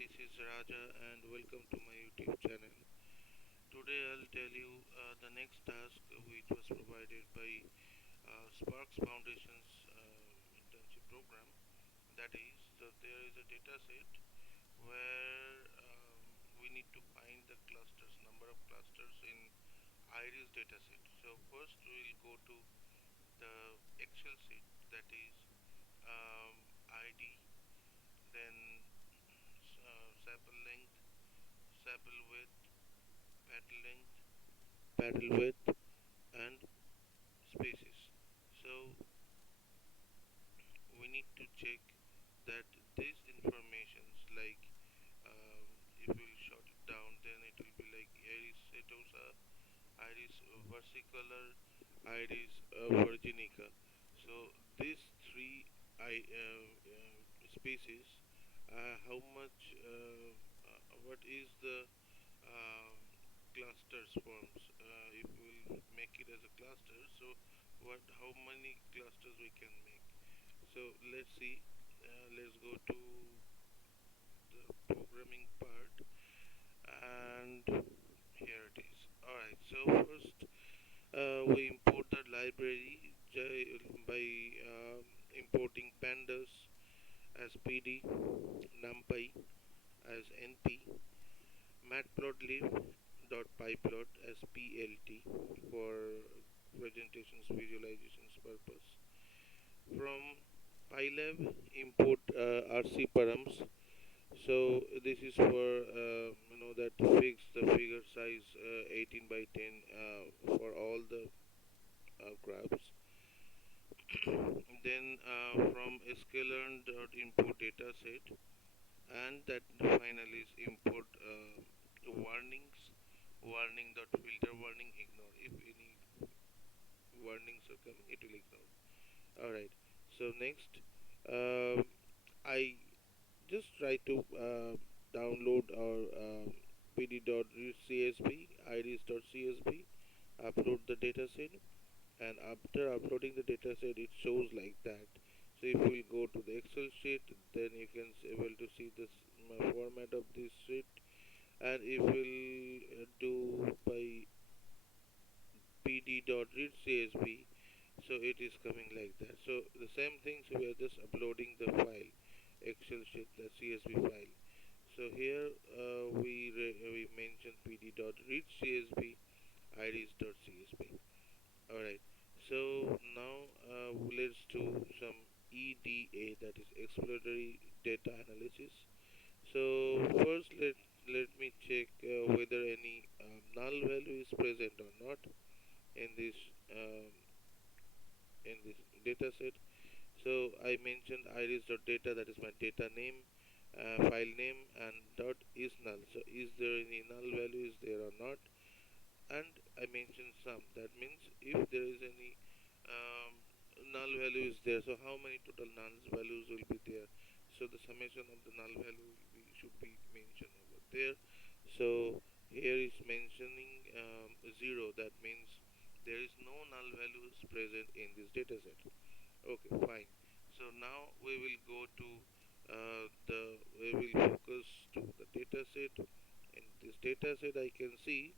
this is Raja and welcome to my YouTube channel. Today I'll tell you the next task which was provided by Sparks Foundation's internship program. That is, there is a data set where we need to find the clusters, number of clusters in Iris dataset. So first we'll go to the Excel sheet, that is um, ID, then sample length, sample width, paddle length, paddle width, and spaces. So we need to check that these informations, like if we'll short it down, then it will be like iris setosa, iris versicolor, iris virginica. So these three species, how much, what is the um, clusters forms? If we'll make it as a cluster, so how many clusters we can make? So let's see. Let's go to the programming part, and here it is. All right. So first, we import the library by importing pandas as pd, numpy as np, matplotlib.pyplot as plt for presentations visualizations purpose. From pylab, import rc params. So this is for that fix the figure size 18 by 10 for all the graphs. Then from sklearn.import dataset, and that finally is import warnings, warning.filter warning ignore. If any warnings are coming, it will ignore. All right. So next, um I just try to download our pd.csv, iris.csv, upload the dataset, and after uploading the dataset, it shows like that. So if we go to the Excel sheet, then you can able to see this format of this sheet, and if we'll do by pd.readcsv, so it is coming like that. So the same thing, so we are just uploading the file, Excel sheet, the csv file. So here we mention pd.readcsv, iris.csv. All right. So now let's do some EDA, that is exploratory data analysis. So first let me check whether any null value is present or not in this um, in this data set. So I mentioned iris.data, that is my data name, file name, and dot is null. So is there any null value is there or not? And I mentioned some. That means if there is any um, null value is there, so how many total null values will be there? So the summation of the null value should be mentioned over there. So here is mentioning 0. That means there is no null values present in this data set. Okay, fine. So now we will go to we will focus to the data set. In this data set, I can see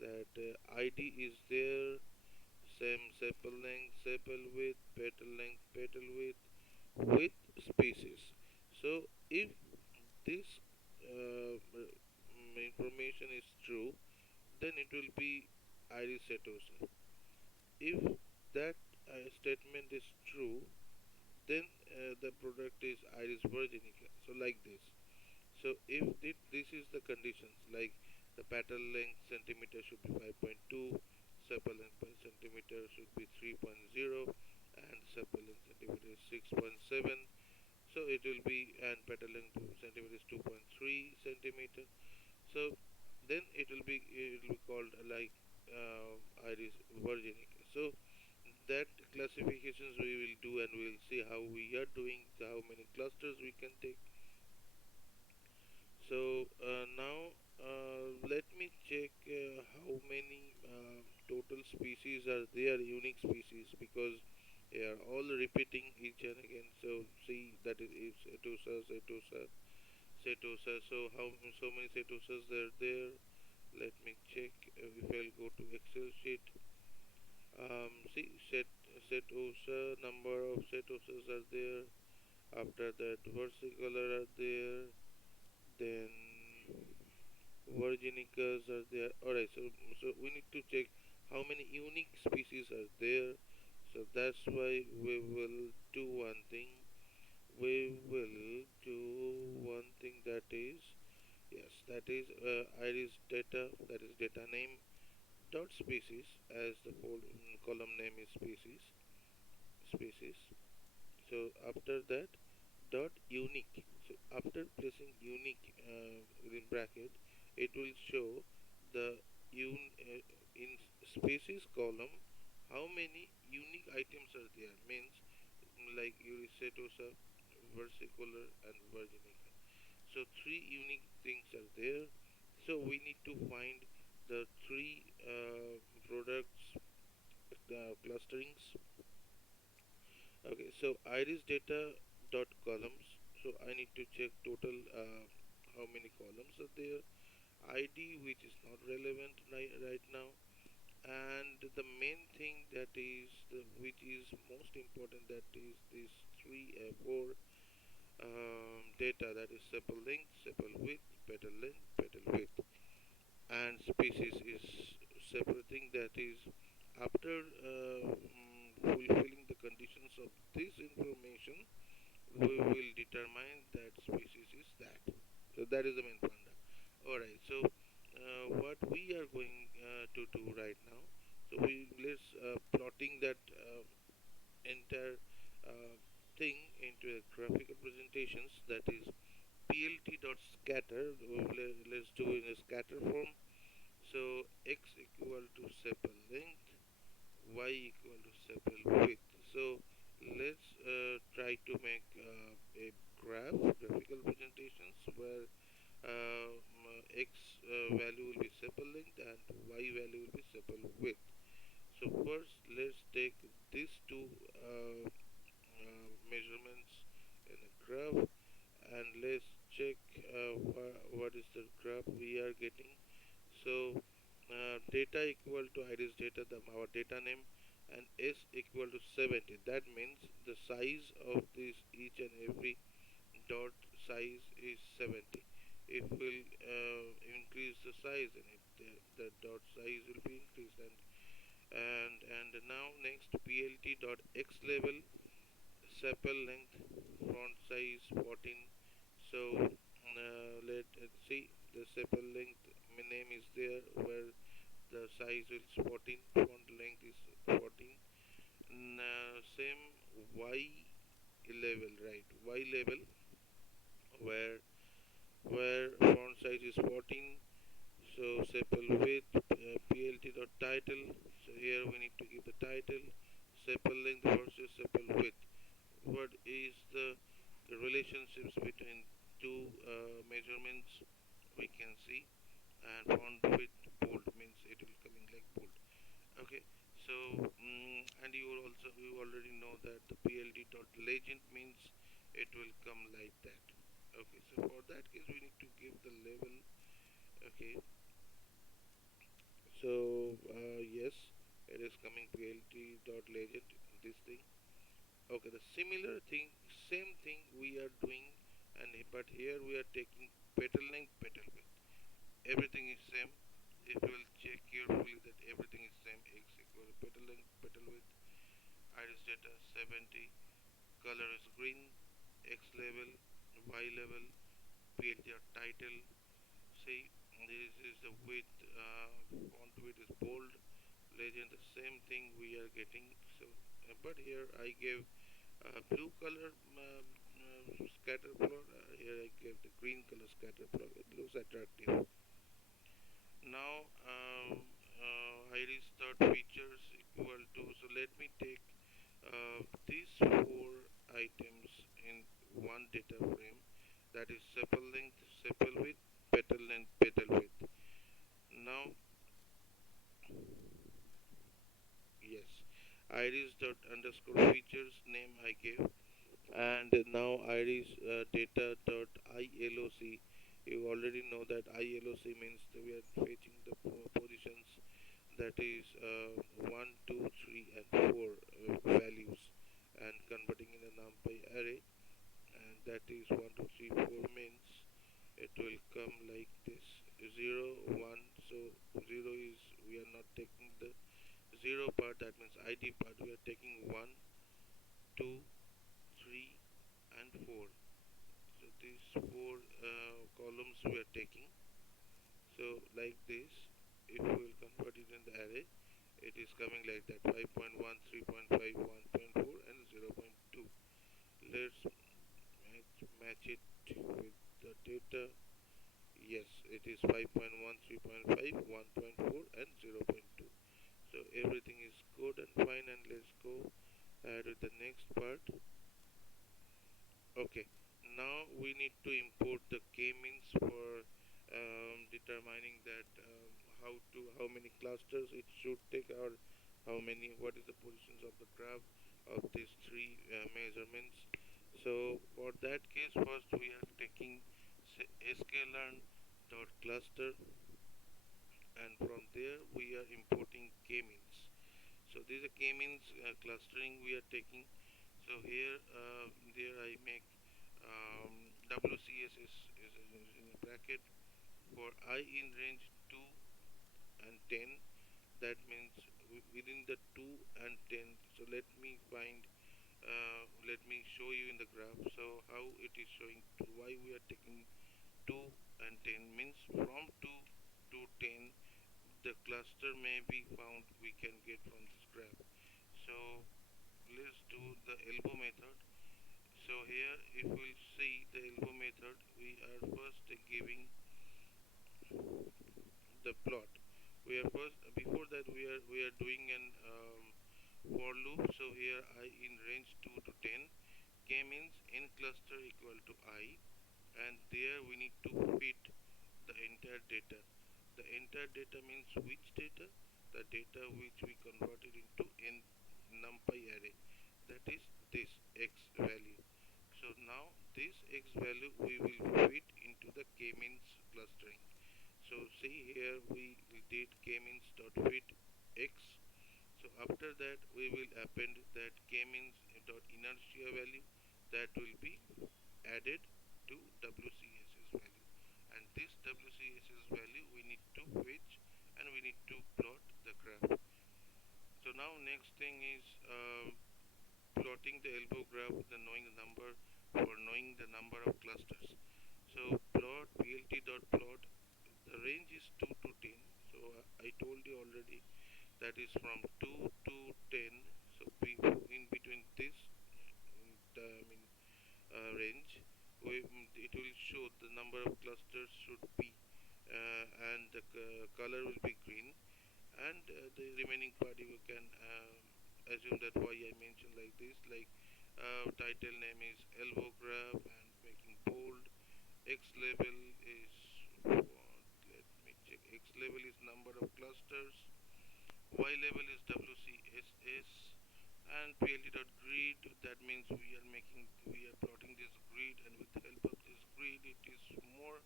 that ID is there, same sepal length, sepal width, petal length, petal width, with spaces. So if this information is true, then it will be iris setosa. If that statement is true, then the product is iris virginica. So like this. So if this is the conditions, like the petal length centimeter should be 5.2, sepal length per centimeter should be 3.0, and sepal length centimeter is 6.7. So it will be, and petal length centimeter is 2.3 centimeter. So then it will be called like iris virginica. So that classifications we will do, and we will see how we are doing, how many clusters we can take. So now let me check how many total species are there, unique species, because they are all repeating each and again. So see that it is etosa, setosa, setosas. So how so many setosas are there? Let me check. If I'll go to Excel sheet, see setosa number of setosas are there. After that, versicolor are there. Then virginicas are there. Alright, so we need to check how many unique species are there. So that's why we will do one thing. We will do one thing, that is, yes, that is iris data, that is data name dot species, as the column name is species. So after that, dot unique. So after placing unique within bracket, it will show the in species column how many unique items are there. Means like Eurycetosa, versicolor, and virginica. So three unique things are there. So we need to find the three products clusterings. Okay, so iris data dot columns. So I need to check total how many columns are there. ID, which is not relevant right now, and the main thing, that is which is most important, that is this three four data, that is sepal length, sepal width, petal length, petal width, and species is separate thing, that is after fulfilling the conditions of this information, we will determine that species is that. So that is the main funda. Alright, so what we are going to do right now, so we let's plotting that entire uh, thing into a graphical presentations, that is plt dot scatter. Let's do in a scatter form. So x equal to sepal length, y equal to sepal width. So let's try to make a graphical presentations where x value will be sepal length and y value will be sepal width. So first let's take these two measurements in a graph, and let's check what is the graph we are getting. So data equal to iris data, our data name, and s equal to 70. That means the size of this each and every dot size is 70. If we'll increase the size, and it, the dot size will be increased. And now next, plt dot x level, sepal length, font size 14. So let's see, the sepal length name is there, where the size is 14, font length is 14. Same y level, right, y level, where font size is 14. So sepal width, plt dot title. So here we need to give the title, sepal length versus sepal width. What is the relationships between two measurements, we can see. And font width bold means it will coming like bold. Okay, so and you already know that the pld dot legend means it will come like that. Okay, so for that case we need to give the level. Okay, so yes, it is coming plt dot legend, this thing. Okay, the similar thing, same thing we are doing, and but here we are taking petal length, petal width. Everything is same. If you will check carefully that everything is same, x equal to petal length, petal width, iris data 70, color is green, x level, y level, plt title. See, this is the width, font width is bold, legend the same thing we are getting. So but here I gave blue color scatter plot. Here I gave the green color scatter plot. It looks attractive. Now iris third features equal to. So let me take these four items in one data frame. That is sepal length, sepal width, petal length, petal width. Now yes, iris dot underscore features name I gave. And now iris data dot iloc, you already know that iloc means that we are fetching the positions, that is 1 2 3 and 4 values, and converting in a numpy array, and that is 1 2 3 4 means it will come like this: 0 1. So 0 is, we are not taking the 0 part, that means id part, we are taking 1 2 3 and 4. So these four columns we are taking. So like this, if we will convert it in the array, it is coming like that: 5.1 3.5 1.4 and 0.2. Let's match it with the data. Yes, it is 5.1 3.5 1.4 and 0.2. So everything is good and fine, and let's go ahead with the next part. Okay, now we need to import the k-means for determining that how many clusters it should take, or what is the positions of the graph of these three measurements. So for that case, first we are taking sklearn dot cluster, and from there we are importing k-means. So this is a k-means clustering we are taking. So here, there I make WCS is in a bracket for I in range 2 and 10. That means within the 2 and 10. So let me show you in the graph. So how it is showing, why we are taking 2 and 10 means from 2 to 10 the cluster may be found, we can get from this graph. So let's do the elbow method. So here, if we see the elbow method, we are first giving the plot. We are first, before that we are doing an for loop. So here I in range 2 to 10, k means in cluster equal to I, and there we need to fit the entire data. The entire data means which data? The data which we converted into in numpy array, that is this x value. So now this x value we will fit into the k-means clustering. So see here, we did k-means dot fit x. So after that we will append that k-means dot inertia value, that will be added to WCSS value, and this WCSS value we need to fetch, and we need to plot the graph. So now next thing is plotting the elbow graph, knowing the number of clusters. So plot plt dot plot, the range is 2 to 10. So I told you already, that is from 2 to 10. So in between this range, it will show the number of clusters should be, and the color will be green, and the remaining part you can assume that why I mentioned like this, like title name is elbow graph, and making bold. X level is what, let me check. X level is number of clusters, Y level is WCSS, and plt.grid, that means we are plotting this grid, and with the help of this grid it is more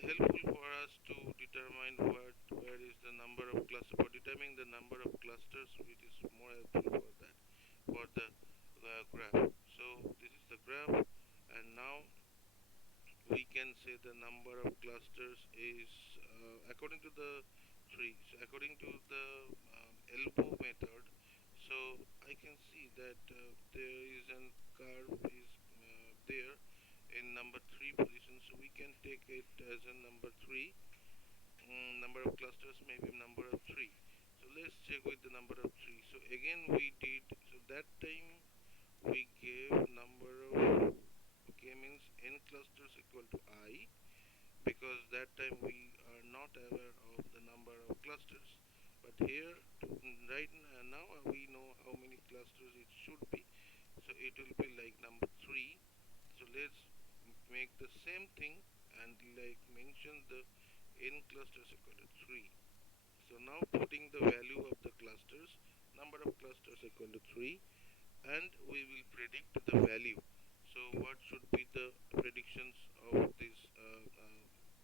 helpful for us to determine where is the number of clusters. For determining the number of clusters, it is more helpful for that, for the graph. So this is the graph, and now we can say the number of clusters is according to the tree. So according to the elbow method, so I can see that there is a curve is there in number 3 position. So we can take it as a number 3. Number of clusters may be number of 3. So let's check with the number of 3. So again we did, so that time we gave number of, okay, means n clusters equal to I, because that time we are not aware of the number of clusters. But here, right now we know how many clusters it should be. So it will be like number 3. So let's make the same thing, and like mention the n clusters equal to 3. So now putting the value of the clusters, number of clusters equal to 3, and we will predict the value. So what should be the predictions of this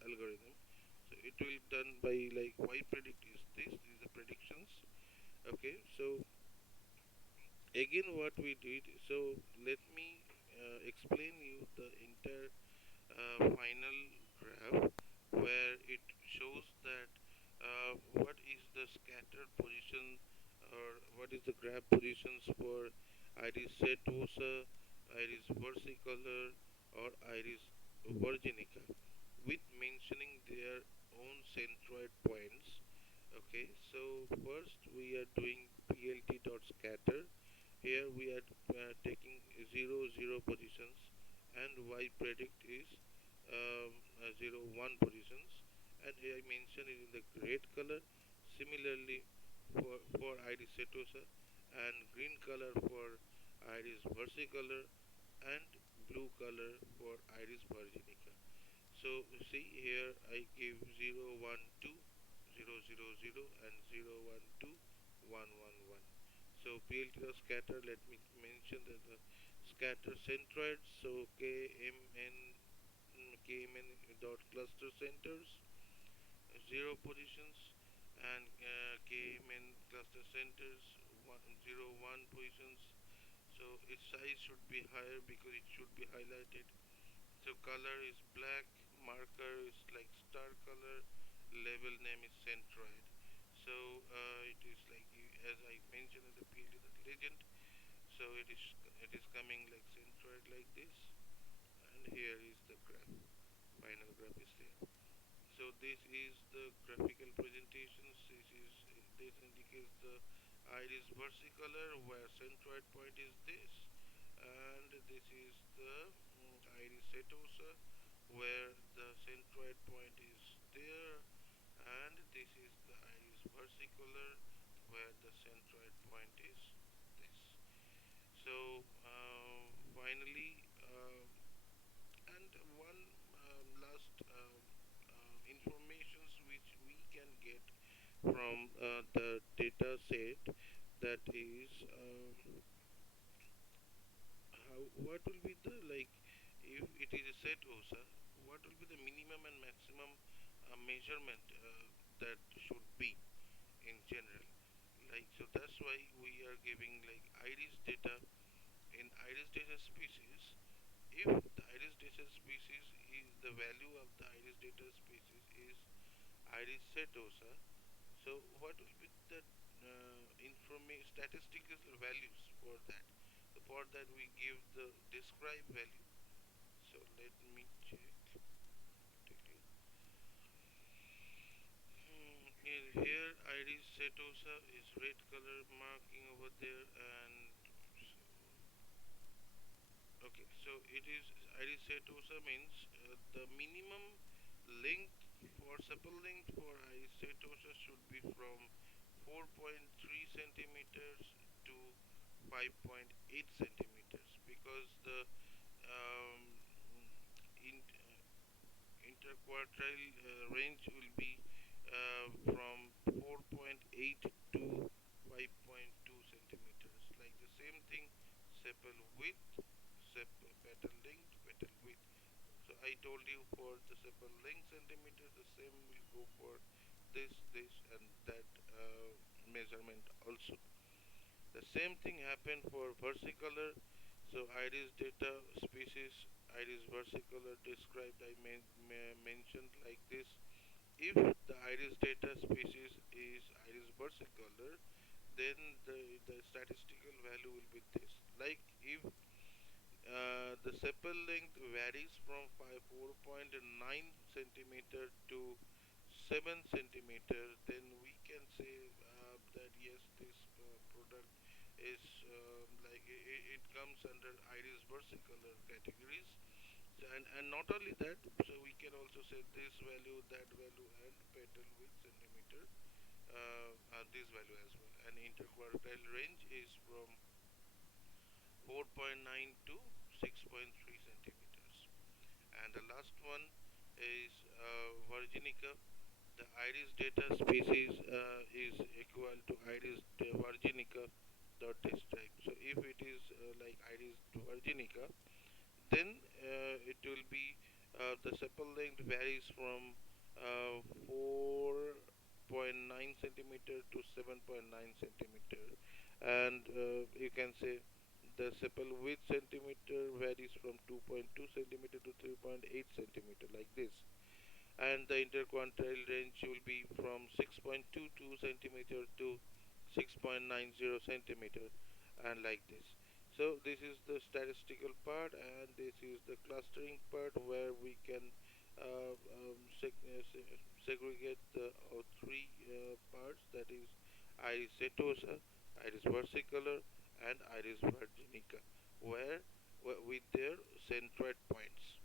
algorithm? So it will done by like y predict is this. These are predictions. Okay. So again, what we did. So let me explain you the entire final graph where it shows that what is the scattered position or what is the graph positions for iris setosa, iris versicolor, or iris virginica with mentioning their own centroid points. Okay, so first we are doing plt dot scatter. Here we are taking 0 0 positions and y predict is 0 1 positions, and I mention it in the red color. Similarly for iris setosa, and green color for iris versicolor, and blue color for iris virginica. So see here I give 0 1 2 0 0 0 and 0 1 2 1 1 1. So PLT scatter, let me mention that the scatter centroids, so KMN dot cluster centers, 0 positions, and KMN cluster centers, 1 positions. So its size should be higher because it should be highlighted. So color is black, marker is like star color, label name is centroid. So it is like as I mentioned in the PLT the legend. So it is coming like centroid like this, and here is the graph. Final graph is there. So this is the graphical presentations. This indicates the iris versicolor where centroid point is this, and this is the iris setosa where the centroid point is there, and this is the iris versicolor where the centroid point is this. So finally, and one last informations which we can get from the data set, that is what will be the like if it is a set OSA, what will be the minimum and maximum measurement that should be in general. Like so that's why we are giving like iris data. In iris data species, if the iris data species is the value of the iris data species is iris setosa, so what will be the information statistical values for that? So for that we give the describe value. So let me check. Here iris setosa is red color marking over there, and okay, so it is iris setosa means the minimum length for sepal length for iris setosa should be from 4.3 centimeters to 5.8 centimeters, because the um, in, interquartile range will be from 4.8 to 5.2 centimeters. Like the same thing, sepal width, petal length, petal width. So I told you for the sepal length centimeters, the same will go for this, and that measurement also. The same thing happened for versicolor. So iris data species, iris versicolor described I mentioned like this. If the iris data species is iris versicolor, then the statistical value will be this. Like if the sepal length varies from 4.9 centimeter to 7 centimeter, then we can say that yes, this product is like it comes under iris versicolor categories. So, and not only that, so we can also say this value, that value, and petal width centimeter, this value as well. And interquartile range is from 4.9 to 6.3 centimeters. And the last one is virginica. The iris data species is equal to iris virginica dot disk type. So if it is like iris virginica, then it will be the sepal length varies from 4.9 centimeter to 7.9 centimeter, and you can say the sepal width centimeter varies from 2.2 centimeter to 3.8 centimeter, like this. And the interquartile range will be from 6.22 centimeter to 6.90 centimeter, and like this. So this is the statistical part, and this is the clustering part where we can segregate the three parts, that is iris setosa, iris versicolor, and iris virginica, where with their centroid points.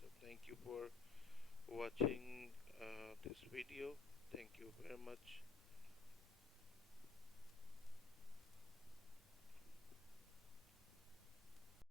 So thank you for watching this video. Thank you very much.